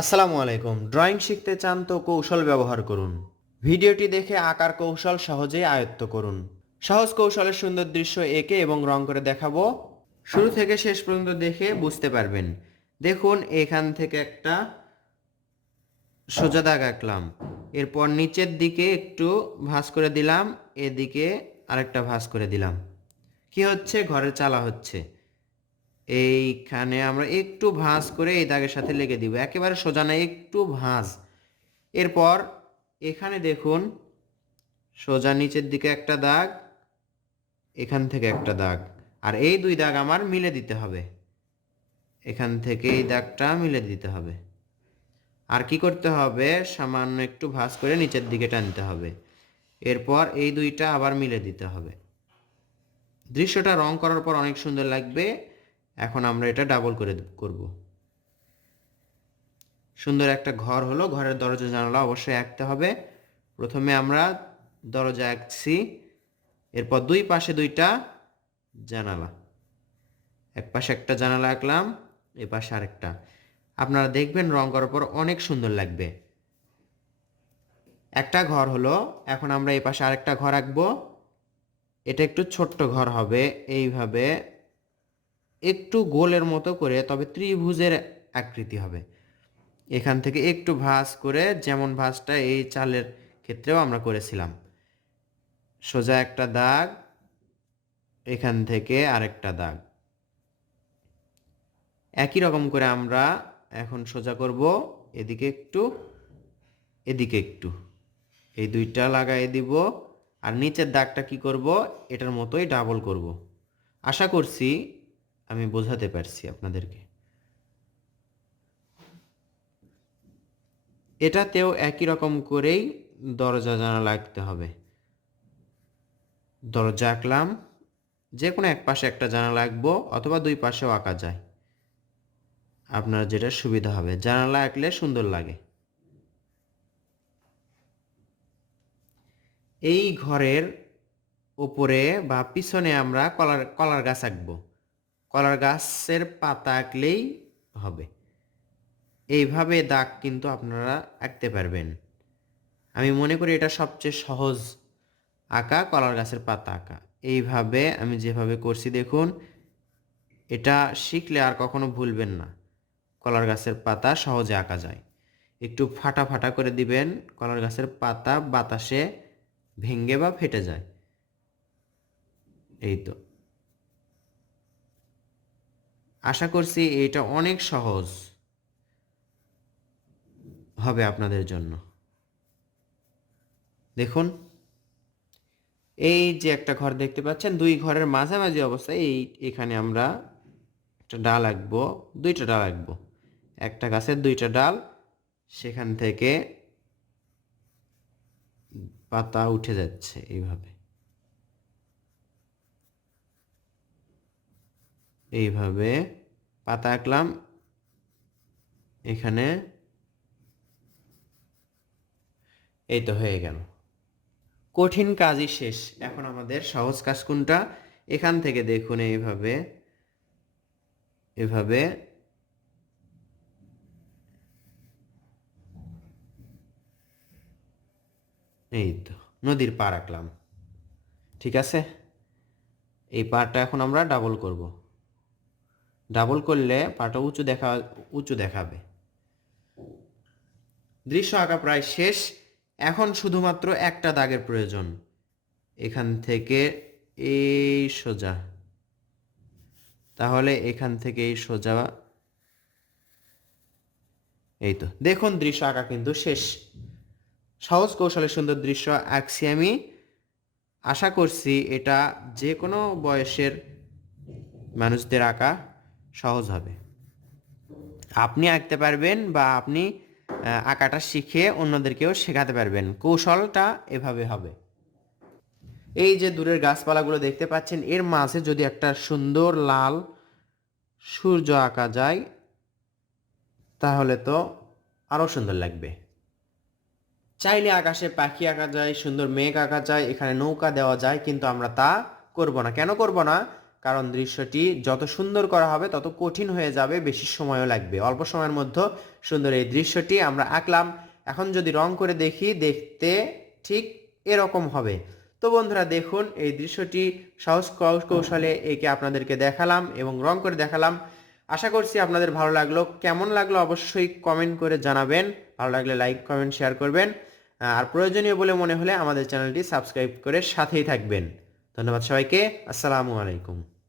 আসসালামু আলাইকুম। ড্রয়িং শিখতে চান তো কৌশল ব্যবহার করুন। ভিডিওটি দেখে আঁকার কৌশল সহজেই আয়ত্ত করুন। সহজ কৌশলের সুন্দর দৃশ্য এঁকে এবং রং করে দেখাবো। শুরু থেকে শেষ পর্যন্ত দেখে বুঝতে পারবেন। দেখুন, এখান থেকে একটা সোজা দাগ আঁকলাম, এরপর নিচের দিকে একটু ভাঁজ করে দিলাম, এদিকে আরেকটা ভাঁজ করে দিলাম। কি হচ্ছে? ঘরের চালা হচ্ছে। এইখানে আমরা একটু ভাঁজ করে এই দাগের সাথে লেগে দিব, একেবারে সোজা না, একটু ভাঁজ। এরপর এখানে দেখুন, সোজা নিচের দিকে একটা দাগ, এখান থেকে একটা দাগ, আর এই দুই দাগ আমার মিলে দিতে হবে। এখান থেকে এই দাগটা মিলে দিতে হবে। আর কি করতে হবে? সামান্য একটু ভাঁজ করে নিচের দিকে টানতে হবে। এরপর এই দুইটা আবার মিলে দিতে হবে। দৃশ্যটা রং করার পর অনেক সুন্দর লাগবে। এখন আমরা এটা ডাবল করে করব। সুন্দর একটা ঘর হলো। ঘরের দরজা জানালা অবশ্যই আঁকতে হবে। প্রথমে আমরা দরজা আঁকছি, এরপর দুই পাশে দুইটা জানালা, এক পাশে একটা জানালা আঁকলাম, এ পাশে আরেকটা। আপনারা দেখবেন রং করার পর অনেক সুন্দর লাগবে। একটা ঘর হলো। এখন আমরা এই পাশে আরেকটা ঘর আঁকবো। এটা একটু ছোট্ট ঘর হবে, এইভাবে একটু গোলের মতো করে, তবে ত্রিভুজের আকৃতি হবে। এখান থেকে একটু ভাঁজ করে, যেমন ভাঁজটা এই চালের ক্ষেত্রেও আমরা করেছিলাম। সোজা একটা দাগ, এখান থেকে আরেকটা দাগ, একই রকম করে আমরা এখন সোজা করব। এদিকে একটু, এদিকে একটু, এই দুইটা লাগাই দিব। আর নিচের দাগটা কি করব? এটার মতোই ডাবল করব। আশা করছি আমি বোঝাতে পারছি আপনাদেরকে। এটাতেও একই রকম করেই দরজা জানালা আঁকতে হবে। দরজা আঁকলাম, যে কোনো এক পাশে একটা জানালা আঁকবো, অথবা দুই পাশেও আঁকা যায়, আপনার যেটা সুবিধা হবে। জানালা আঁকলে সুন্দর লাগে। এই ঘরের উপরে বা পিছনে আমরা কলার গাছ আঁকবো। কলার গাছের পাতা আঁকলেই হবে। এইভাবে দাগ কিন্তু আপনারা আঁকতে পারবেন। আমি মনে করি এটা সবচেয়ে সহজ আঁকা, কলার গাছের পাতা আঁকা। এইভাবে আমি যেভাবে করছি দেখুন, এটা শিখলে আর কখনো ভুলবেন না। কলার গাছের পাতা সহজে আঁকা যায়। একটু ফাটা ফাটা করে দিবেন, কলার গাছের পাতা বাতাসে ভেঙে বা ফেটে যায়। এই তো, আশা করছি এটা অনেক সহজ হবে আপনাদের জন্য। দেখুন, এই যে একটা ঘর দেখতে পাচ্ছেন, দুই ঘরের মাঝামাঝি অবস্থায় এখানে আমরা একটা ডাল আঁকবো, দুইটা ডাল আঁকবো। একটা গাছের দুইটা ডাল, সেখান থেকে পাতা উঠে যাচ্ছে এইভাবে। এইভাবে পাতা আঁকলাম এখানে। এই তো হয়ে গেল। কঠিন কাজই শেষ। এখন আমাদের সহজ কাজ কোনটা? এখান থেকে দেখুন, এইভাবে এভাবে এই তো নদীর পাড় আঁকলাম। ঠিক আছে, এই পাড়টা এখন আমরা ডাবল করব। ডাবল করলে পাড়টা উঁচু দেখাবে। দৃশ্য আঁকা প্রায় শেষ। এখন শুধুমাত্র একটা দাগের প্রয়োজন। এখান থেকে এই সোজা, তাহলে এখান থেকে এই সোজা। এই তো দেখুন, দৃশ্য আঁকা কিন্তু শেষ। সহজ কৌশলে সুন্দর দৃশ্য আঁকছি আমি। আশা করছি এটা যে কোনো বয়সের মানুষদের আঁকা সহজ হবে। আপনি আঁকতে পারবেন, বা আপনি আঁকাটা শিখে অন্যদেরকেও শেখাতে পারবেন। কৌশলটা এভাবে হবে। এই যে দূরের গাছপালাগুলো দেখতে পাচ্ছেন, এর মাঝে যদি একটা সুন্দর লাল সূর্য আঁকা যায়, তাহলে তো আরও সুন্দর লাগবে। চাইলে আকাশে পাখি আঁকা যায়, সুন্দর মেঘ আঁকা যায়, এখানে নৌকা দেওয়া যায়, কিন্তু আমরা তা করব না। কেন করব না? কারণ দৃশ্যটি যত সুন্দর করা হবে তত কঠিন হয়ে যাবে, বেশি সময়ও লাগবে। অল্প সময়ের মধ্যে সুন্দর এই দৃশ্যটি আমরা আঁকলাম। এখন যদি রং করে দেখি, দেখতে ঠিক এরকম হবে। তো বন্ধুরা দেখুন, এই দৃশ্যটি সহজ কৌশলে একে আপনাদেরকে দেখালাম এবং রং করে দেখালাম। আশা করছি আপনাদের ভালো লাগলো। কেমন লাগলো অবশ্যই কমেন্ট করে জানাবেন। ভালো লাগলে লাইক, কমেন্ট, শেয়ার করবেন। আর প্রয়োজনীয় বলে মনে হলে আমাদের চ্যানেলটি সাবস্ক্রাইব করে সাথেই থাকবেন। ধন্যবাদ সবাইকে। আসসালামু আলাইকুম।